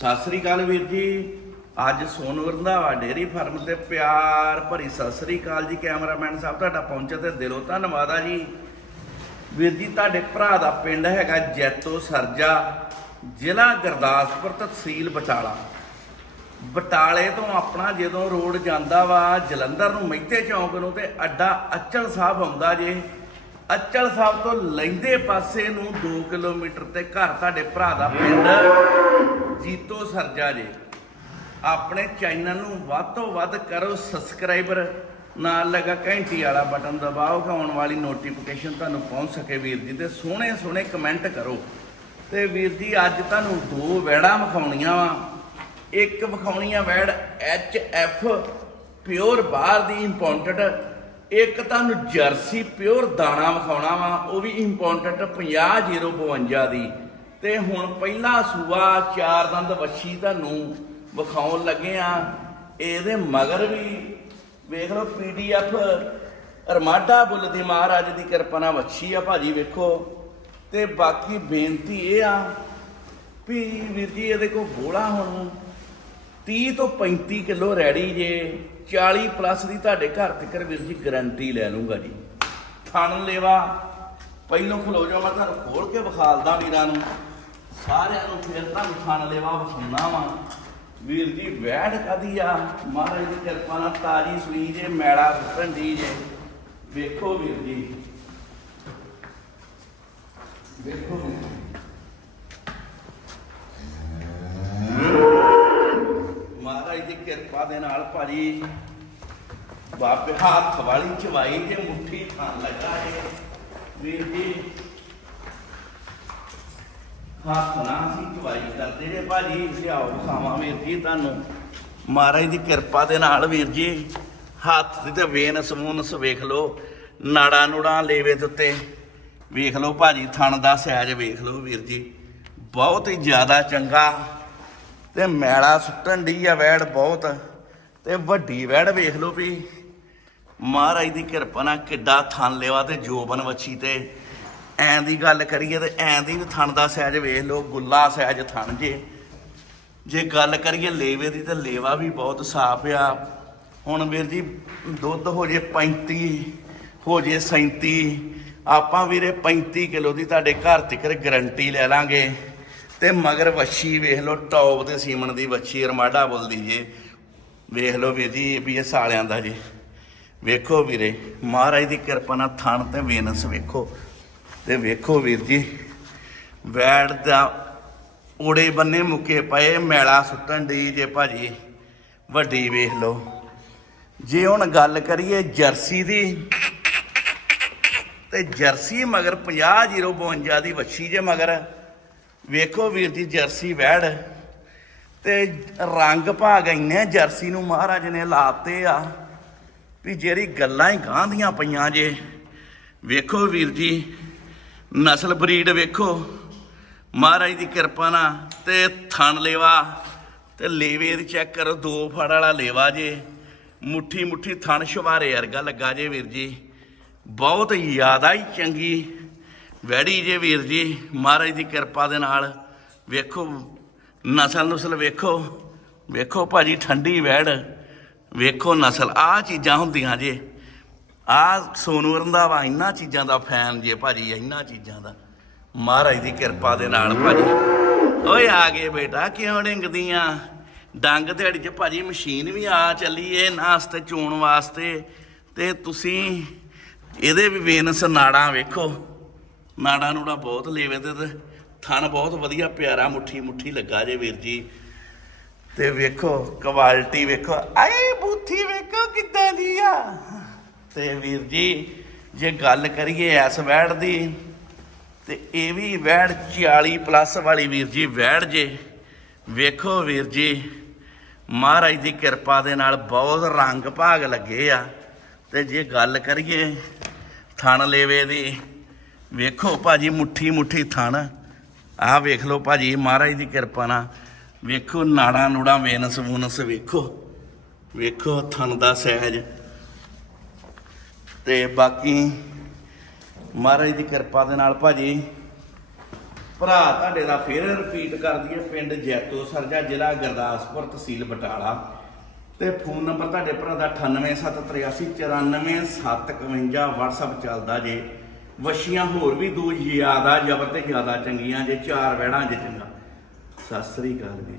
ਸਤਿ ਸ੍ਰੀ ਅਕਾਲ ਵੀਰ ਜੀ। ਅੱਜ ਸੋਨ Randhawa dairy farm ਤੇ ਪਿਆਰ ਭਰੀ ਸਤਿ ਸ੍ਰੀ ਅਕਾਲ ਜੀ ਕੈਮਰਾਮੈਨ ਸਾਹਿਬ, ਤੁਹਾਡਾ ਪਹੁੰਚੇ ਤੇ ਦਿਲੋਂ ਧੰਨਵਾਦ ਆ ਜੀ। ਵੀਰ ਜੀ, ਤੁਹਾਡੇ ਭਰਾ ਦਾ ਪਿੰਡ ਹੈਗਾ ਜੈਤੋ ਸਰਜਾ, ਜ਼ਿਲ੍ਹਾ ਗੁਰਦਾਸਪੁਰ ਤਹਿਸੀਲ ਬਟਾਲਾ। ਬਟਾਲੇ ਤੋਂ ਆਪਣਾ ਜਦੋਂ ਰੋਡ ਜਾਂਦਾ ਵਾ, ਜਲੰਧਰ ਨੂੰ ਮਹਿਤੇ ਚੌਂਕ ਨੂੰ ਤੇ ਅੱਡਾ ਅਚਲ ਸਾਹਿਬ ਆਉਂਦਾ ਜੇ। ਅਚਲ ਸਾਹਿਬ ਤੋਂ ਲੈਂਦੇ ਪਾਸੇ ਨੂੰ 2 ਕਿਲੋਮੀਟਰ ਤੇ ਘਰ ਤੁਹਾਡੇ ਭਰਾ ਦਾ ਪਿੰਡ ਜੀਤੋ ਸਰਜਾ ਜੇ, ਆਪਣੇ ਚੈਨਲ ਨੂੰ ਵੱਧ ਤੋਂ ਵੱਧ ਕਰੋ ਸਬਸਕ੍ਰਾਈਬਰ ਨਾਲ ਲਗਾ ਘੰਟੀ ਵਾਲਾ ਬਟਨ ਦਬਾਓ ਕਿ ਆਉਣ ਵਾਲੀ ਨੋਟੀਫਿਕੇਸ਼ਨ ਤੁਹਾਨੂੰ ਪਹੁੰਚ ਸਕੇ ਵੀਰ ਜੀ ਤੇ ਸੋਹਣੇ ਸੋਹਣੇ ਕਮੈਂਟ ਕਰੋ। ਤੇ ਵੀਰ ਜੀ, ਅੱਜ ਤੁਹਾਨੂੰ ਦੋ ਵੈੜਾਂ ਵਿਖਾਉਣੀਆਂ ਵਾ। ਇੱਕ ਵਿਖਾਉਣੀ ਆ ਵੈੜ ਐਚ ਐਫ ਪਿਓਰ ਬਾਹਰ ਦੀ ਇੰਪੋਰਟਡ ਇੱਕ ਤੁਹਾਨੂੰ ਜਰਸੀ ਪਿਓਰ ਦਾਣਾ ਵਿਖਾਉਣਾ ਵਾ, ਉਹ ਵੀ ਇੰਪੋਰਟਡ 50052 ਦੀ। ਤੇ ਹੁਣ ਪਹਿਲਾ ਸੂਆ ਚਾਰ ਦੰਦ ਵੱਛੀ ਤੁਹਾਨੂੰ ਵਿਖਾਉਣ ਲੱਗੇ ਆ। ਇਹਦੇ ਮਗਰ ਵੀ ਵੇਖ ਲਓ ਪੀਡੀਐਫ ਰਮਾਡਾ ਬੁੱਲ ਦੀ ਮਹਾਰਾਜ ਦੀ ਕਿਰਪਾ ਨਾਲ ਵੱਛੀ ਆ ਭਾਜੀ, ਵੇਖੋ। ਤੇ ਬਾਕੀ ਬੇਨਤੀ ਇਹ ਆ ਵੀ ਵੀਰ ਜੀ, ਇਹਦੇ ਕੋਲ ਬੋਲਾ ਹੁਣ। 30 ਤੋਂ 35 ਕਿਲੋ ਰੈਡੀ ਜੇ 40 ਪਲੱਸ ਦੀ ਤੁਹਾਡੇ ਘਰ ਤੱਕ ਵੀਰ ਜੀ ਗਾਰੰਟੀ ਲੈ ਲੂੰਗਾ ਜੀ। ਥਣ ਲੇਵਾ, ਪਹਿਲੋਂ ਖਲੋ ਜਾਓ, ਮੈਂ ਤੁਹਾਨੂੰ ਖੋਲ ਕੇ ਵਿਖਾਲਦਾ ਵੀਰਾਂ ਨੂੰ। ਸਾਰਿਆਂ ਨੂੰ ਫਿਰ ਤੁਹਾਨੂੰ ਖਾਣ ਲੇਵਾ ਵਿਖਾਉਣਾ ਵਾ ਵੀਰ ਜੀ ਵੈੜ ਕਦੀ ਆ? ਮਹਾਰਾਜ ਦੀ ਕਿਰਪਾ ਨਾਲ ਤਾਜੀ ਸੂਈ ਜੇ, ਮੈਲਾ ਭੰਡੀ ਜੇ। ਵੇਖੋ ਵੀਰ ਜੀ। ਵੇਖੋ ਵੀਰ ਜੀ। ਮਹਾਰਾਜ ਦੀ ਕਿਰਪਾ ਦੇ ਨਾਲ ਭਾਜੀ ਬਾਬੇ ਹੱਥ ਵਾਲੀ ਚਵਾਈ ਤੇ ਮੁੱਠੀ ਥਾਂ ਲੱਗਾ ਏ। ਵੀਰ ਜੀ ਹੱਥ ਨਾ ਅਸੀਂ ਚਵਾਈ ਕਰਦੇ ਜੇ। ਭਾਜੀ, ਲਿਆਓ ਖਾਵਾਂ ਵੀਰ ਜੀ ਤੁਹਾਨੂੰ। ਮਹਾਰਾਜ ਦੀ ਕਿਰਪਾ ਦੇ ਨਾਲ ਵੀਰ ਜੀ, ਹੱਥ ਦੀ ਤੇ ਵੇਨਸ ਮੂਨਸ ਵੇਖ ਲਓ। ਨਾੜਾ ਨੂੜਾ ਲੇਵੇ ਦੇ ਉੱਤੇ। ਵੇਖ ਲਓ ਭਾਜੀ, ਥਣ ਦਾ ਸਾਈਜ਼ ਵੇਖ ਲਓ ਵੀਰ ਜੀ। ਬਹੁਤ ਹੀ ਜ਼ਿਆਦਾ ਚੰਗਾ। ਤੇ ਮੈਲਾ ਸੁੱਟਣ ਦੀ ਆ ਵੈੜ ਬਹੁਤ। ਤੇ ਵੱਡੀ ਵੈੜ ਵੇਖ ਲਓ ਵੀ। ਮਹਾਰਾਜ ਦੀ ਕਿਰਪਾ ਨਾਲ ਕਿੱਡਾ ਥਣ ਲੇਵਾ ਤੇ ਜੋਬਨ ਵੱਛੀ ਤੇ। ਐਂ ਦੀ ਗੱਲ ਕਰੀਏ ਤੇ ਐਂ ਦੀ ਵੀ ਥਣ ਦਾ ਸਾਈਜ਼ ਵੇਖ ਲਓ, ਗੁੱਲਾ ਸਾਈਜ਼ ਥਣ ਜੇ। ਜੇ ਗੱਲ ਕਰੀਏ ਲੇਵੇ ਦੀ ਤਾਂ ਲੇਵਾ ਵੀ ਬਹੁਤ ਸਾਫ਼ ਆ। ਹੁਣ ਵੀਰ ਜੀ, ਦੁੱਧ ਹੋ ਜੇ 35 ਹੋ ਜੇ 37 ਆਪਾਂ ਵੀਰੇ 35 ਕਿਲੋ ਦੀ ਤੁਹਾਡੇ ਘਰ ਤੱਕ ਗਰੰਟੀ ਲੈ ਲਾਂਗੇ। ਤੇ ਮਗਰ ਵੱਛੀ ਵੇਖ ਲਓ, ਟੌਪ ਦੇ ਸੀਮਨ ਦੀ ਵੱਛੀ ਰਮਾਡਾ ਬੋਲਦੀ ਜੇ। ਵੇਖ ਲਓ ਵੀਰ ਜੀ, ਵੀ ਇਹ ਸਾਲਿਆਂ ਦਾ ਜੀ। ਵੇਖੋ ਵੀਰੇ, ਮਹਾਰਾਜ ਦੀ ਕਿਰਪਾ ਨਾਲ ਥਣ ਤੇ ਵੇਨਸ ਵੇਖੋ। ਤੇ ਵੇਖੋ ਵੀਰ ਜੀ ਵੈੜ ਦਾ ਓੜੇ ਬੰਨੇ ਮੁੱਕੇ ਪਏ, ਮੈਲਾ ਸੁੱਟਣ ਦੀ ਜੇ ਭਾਜੀ, ਵੱਡੀ ਵੇਖ ਲਓ। ਜੇ ਹੁਣ ਗੱਲ ਕਰੀਏ ਜਰਸੀ ਦੀ, ਤੇ ਜਰਸੀ ਮਗਰ 50052 ਦੀ ਵੱਛੀ ਜੇ ਮਗਰ, ਵੇਖੋ ਵੀਰ ਜੀ ਜਰਸੀ ਵੈੜ ਤੇ ਰੰਗ ਭਾਗ ਇੰਨੇ ਜਰਸੀ ਨੂੰ ਮਹਾਰਾਜ ਨੇ ਲਾਤੇ ਆ, ਵੀ ਜਿਹੜੀ ਗੱਲਾਂ ਹੀ ਗਾਂ ਦੀਆਂ ਪਈਆਂ ਜੇ। ਵੇਖੋ ਵੀਰ ਜੀ ਨਸਲ ਬਰੀਡ ਵੇਖੋ। ਮਹਾਰਾਜ ਦੀ ਕਿਰਪਾ ਨਾਲ ਤੇ ਥਣ ਲੇਵਾ ਤੇ ਲੇਵੇ ਦੀ ਚੈੱਕ ਕਰੋ, ਦੋ ਫੜ ਵਾਲਾ ਲੇਵਾ ਜੇ। ਮੁੱਠੀ ਮੁੱਠੀ ਥਣ ਸ਼ਵਾਰੇ ਵਰਗਾ ਲੱਗਾ ਜੇ ਵੀਰ ਜੀ। ਬਹੁਤ ਜ਼ਿਆਦਾ ਹੀ ਚੰਗੀ। ਵੈੜੀ ਜੇ ਵੀਰ ਜੀ, ਮਹਾਰਾਜ ਦੀ ਕਿਰਪਾ ਦੇ ਨਾਲ ਵੇਖੋ, ਨਸਲ ਨੁਸਲ ਵੇਖੋ। ਵੇਖੋ ਭਾਜੀ, ਠੰਡੀ ਵੈੜ। ਵੇਖੋ ਨਸਲ ਆ ਚੀਜ਼ਾਂ ਹੁੰਦੀਆਂ ਜੇ। ਆ ਸੋਨੂ ਰੰਧਾਵਾ ਇਹਨਾਂ ਚੀਜ਼ਾਂ ਦਾ ਫੈਨ ਜੇ ਭਾਜੀ ਇਹਨਾਂ ਚੀਜ਼ਾਂ ਦਾ। ਮਹਾਰਾਜ ਦੀ ਕਿਰਪਾ ਦੇ ਨਾਲ ਭਾਜੀ। ਓਏ ਆ ਗਏ ਬੇਟਾ, ਕਿਉਂ ਡਿੰਗਦੀਆਂ? ਡੰਗ ਦਿਹਾੜੀ 'ਚ ਭਾਜੀ ਮਸ਼ੀਨ ਵੀ ਆ ਚੱਲੀ ਏ ਨਾਸਤੇ, ਚੋਣ ਵਾਸਤੇ। ਤੇ ਤੁਸੀਂ ਇਹਦੇ ਵੀ ਵੇਨਸ ਨਾੜਾਂ ਵੇਖੋ। ਨਾੜਾਂ ਨੂੜਾ ਬਹੁਤ ਲੇਵੇ ਤੇ ਤੇ ਥਣ ਬਹੁਤ ਵਧੀਆ, ਪਿਆਰਾ, ਮੁੱਠੀ ਮੁੱਠੀ ਲੱਗਾ ਜੇ ਵੀਰ ਜੀ। ਤੇ ਵੇਖੋ, ਕੁਆਲਿਟੀ ਵੇਖੋ। ਆਏ ਬੂਥੀ ਵੇਖੋ ਕਿੱਦਾਂ ਦੀ ਆ। ਤੇ ਵੀਰ ਜੀ, ਜੇ ਗੱਲ ਕਰੀਏ ਇਸ ਵੈੜ ਦੀ, ਤੇ ਇਹ ਵੀ ਵੈੜ 40 ਪਲੱਸ ਵਾਲੀ ਵੀਰ ਜੀ ਵੈੜ ਜੇ। ਵੇਖੋ ਵੀਰ ਜੀ, ਮਹਾਰਾਜ ਦੀ ਕਿਰਪਾ ਦੇ ਨਾਲ ਬਹੁਤ ਰੰਗ ਭਾਗ ਲੱਗੇ ਆ। ਤੇ ਜੇ ਗੱਲ ਕਰੀਏ ਥਣ ਲੇਵੇ ਦੀ, ਵੇਖੋ ਭਾਜੀ ਮੁੱਠੀ ਮੁੱਠੀ ਥਣ। ਆਹ ਵੇਖ ਲਓ ਭਾਜੀ, ਮਹਾਰਾਜ ਦੀ ਕਿਰਪਾ ਨਾਲ। ਵੇਖੋ ਨਾੜਾਂ ਨੂੜਾਂ ਵੇਨਸ ਵੂਨਸ ਵੇਖੋ। ਵੇਖੋ ਥਣ ਦਾ ਸਹਿਜ। ਤੇ ਬਾਕੀ ਮਹਾਰਾਜ ਦੀ ਕਿਰਪਾ ਦੇ ਨਾਲ ਭਾਜੀ, ਭਰਾ ਤੁਹਾਡੇ ਦਾ ਫੇਰ ਰਿਪੀਟ ਕਰ ਦਈਏ, ਪਿੰਡ ਜੈਤੋ ਸਰਜਾ, ਜ਼ਿਲ੍ਹਾ ਗੁਰਦਾਸਪੁਰ ਤਹਿਸੀਲ ਬਟਾਲਾ। ਤੇ ਫੋਨ ਨੰਬਰ ਤੁਹਾਡੇ ਭਰਾ ਦਾ 9873894751 WhatsApp ਚੱਲਦਾ ਜੇ। ਵਸ਼ੀਆਂ ਹੋਰ ਵੀ ਦੋ ਜ਼ਿਆਦਾ ਜ਼ਬਰ ਤੇ ਜ਼ਿਆਦਾ ਚੰਗੀਆਂ, ਜੇ ਚਾਰ ਵਹਿੜਾਂ ਜੇ ਚੰਗਾ। ਸਤਿ ਸ੍ਰੀ ਅਕਾਲ ਜੀ।